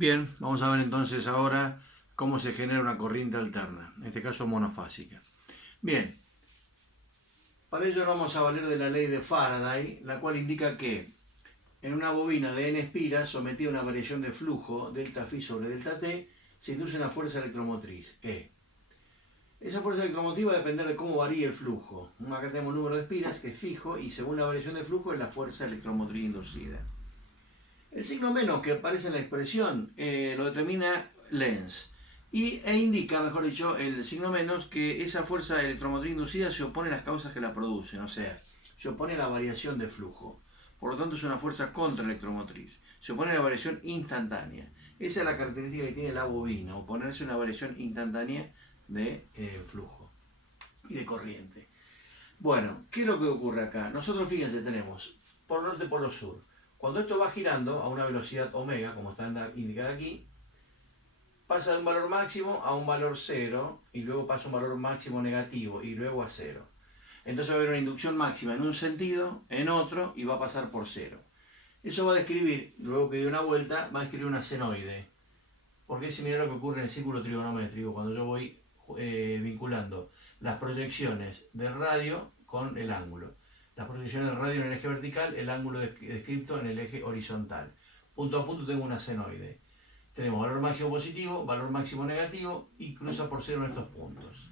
Bien, vamos a ver entonces ahora cómo se genera una corriente alterna, en este caso monofásica. Bien, para ello vamos a valer de la ley de Faraday, la cual indica que en una bobina de n espiras sometida a una variación de flujo, delta phi sobre delta t, se induce una fuerza electromotriz, E. Esa fuerza electromotriz va a depender de cómo varíe el flujo. Acá tenemos un número de espiras que es fijo y según la variación de flujo es la fuerza electromotriz inducida. El signo menos que aparece en la expresión lo determina Lenz e indica, mejor dicho, el signo menos que esa fuerza electromotriz inducida se opone a las causas que la producen, o sea, se opone a la variación de flujo. Por lo tanto es una fuerza contraelectromotriz. Se opone a la variación instantánea. Esa es la característica que tiene la bobina, oponerse a una variación instantánea de flujo y de corriente. Bueno, ¿qué es lo que ocurre acá? Nosotros, fíjense, tenemos por norte, por lo sur. Cuando esto va girando a una velocidad omega, como está indicada aquí, pasa de un valor máximo a un valor cero, y luego pasa a un valor máximo negativo, y luego a cero. Entonces va a haber una inducción máxima en un sentido, en otro, y va a pasar por cero. Eso va a describir, luego que dio una vuelta, va a describir una senoide. Porque es similar a lo que ocurre en el círculo trigonométrico, cuando yo voy vinculando las proyecciones del radio con el ángulo. Las proyecciones del radio en el eje vertical, el ángulo descrito en el eje horizontal. Punto a punto tengo una senoide. Tenemos valor máximo positivo, valor máximo negativo y cruza por cero en estos puntos.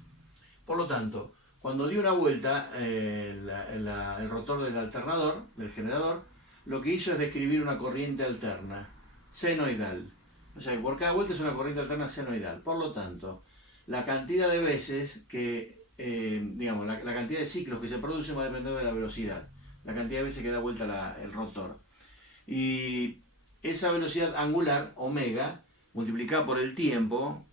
Por lo tanto, cuando dio una vuelta el rotor del alternador, del generador, lo que hizo es describir una corriente alterna, senoidal. O sea que por cada vuelta es una corriente alterna senoidal. Por lo tanto, la cantidad de veces que digamos, la cantidad de ciclos que se producen va a depender de la velocidad, la cantidad de veces que da vuelta el rotor. Y esa velocidad angular, omega, multiplicada por el tiempo,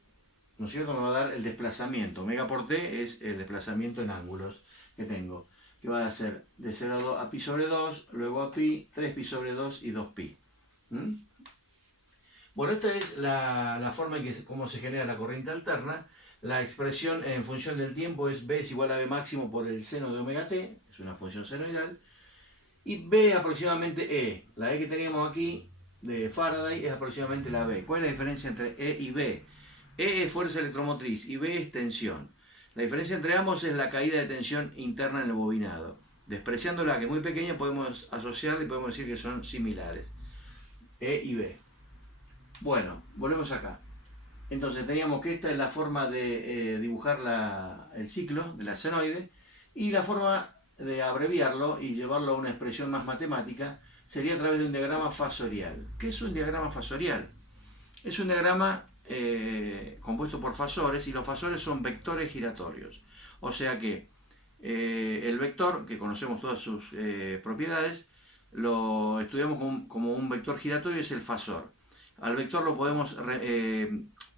¿no es cierto?, me va a dar el desplazamiento. Omega por t es el desplazamiento en ángulos que tengo, que va a ser de 0 a pi sobre 2, luego a pi, 3pi sobre 2 y 2pi. Bueno, esta es la forma en que cómo se genera la corriente alterna. La expresión en función del tiempo es b es igual a b máximo por el seno de omega t, es una función senoidal, y b es aproximadamente e. La e que teníamos aquí de Faraday es aproximadamente la b. ¿Cuál es la diferencia entre e y b? E es fuerza electromotriz y b es tensión. La diferencia entre ambos es la caída de tensión interna en el bobinado. Despreciándola, que es muy pequeña, podemos asociarla y podemos decir que son similares. E y b. Bueno, volvemos acá. Entonces teníamos que esta es la forma de dibujar el ciclo de la senoide, y la forma de abreviarlo y llevarlo a una expresión más matemática sería a través de un diagrama fasorial. ¿Qué es un diagrama fasorial? Es un diagrama compuesto por fasores, y los fasores son vectores giratorios. O sea que el vector, que conocemos todas sus propiedades, lo estudiamos como un vector giratorio, es el fasor. Al vector lo podemos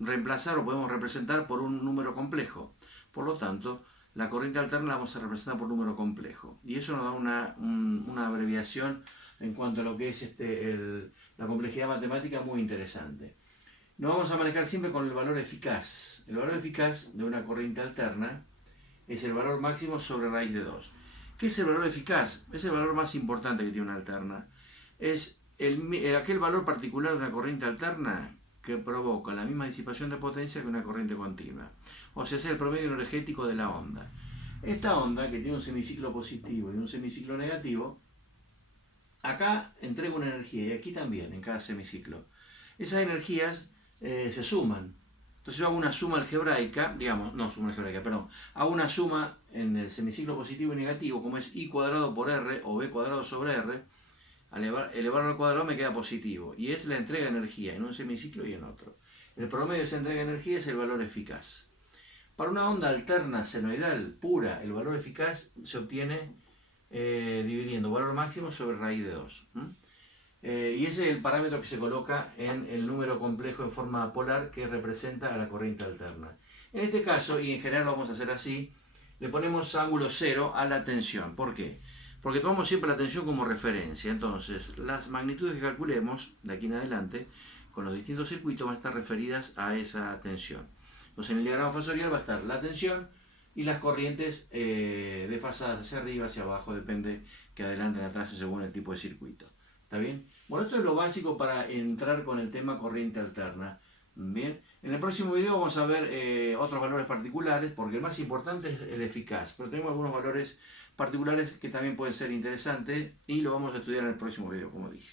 reemplazar o podemos representar por un número complejo. Por lo tanto, la corriente alterna la vamos a representar por número complejo. Y eso nos da una abreviación en cuanto a lo que es la complejidad matemática muy interesante. Nos vamos a manejar siempre con el valor eficaz. El valor eficaz de una corriente alterna es el valor máximo sobre raíz de 2. ¿Qué es el valor eficaz? Es el valor más importante que tiene una alterna. Es aquel valor particular de una corriente alterna que provoca la misma disipación de potencia que una corriente continua. O sea, es el promedio energético de la onda. Esta onda, que tiene un semiciclo positivo y un semiciclo negativo, acá entrega una energía, y aquí también, en cada semiciclo. Esas energías se suman. Entonces yo hago una suma algebraica, hago una suma en el semiciclo positivo y negativo, como es i cuadrado por r o b cuadrado sobre r. Al elevarlo al cuadrado me queda positivo, y es la entrega de energía en un semiciclo y en otro. El promedio de esa entrega de energía es el valor eficaz. Para una onda alterna senoidal pura, el valor eficaz se obtiene dividiendo valor máximo sobre raíz de 2. Y ese es el parámetro que se coloca en el número complejo en forma polar que representa a la corriente alterna. En este caso, y en general lo vamos a hacer así, le ponemos ángulo cero a la tensión. ¿Por qué? Porque tomamos siempre la tensión como referencia. Entonces, las magnitudes que calculemos de aquí en adelante con los distintos circuitos van a estar referidas a esa tensión. Entonces, en el diagrama fasorial va a estar la tensión y las corrientes desfasadas hacia arriba, hacia abajo, depende que adelanten, atrás según el tipo de circuito. ¿Está bien? Bueno, esto es lo básico para entrar con el tema corriente alterna. Bien, en el próximo video vamos a ver otros valores particulares, porque el más importante es el eficaz, pero tenemos algunos valores particulares que también pueden ser interesantes y lo vamos a estudiar en el próximo video, como dije.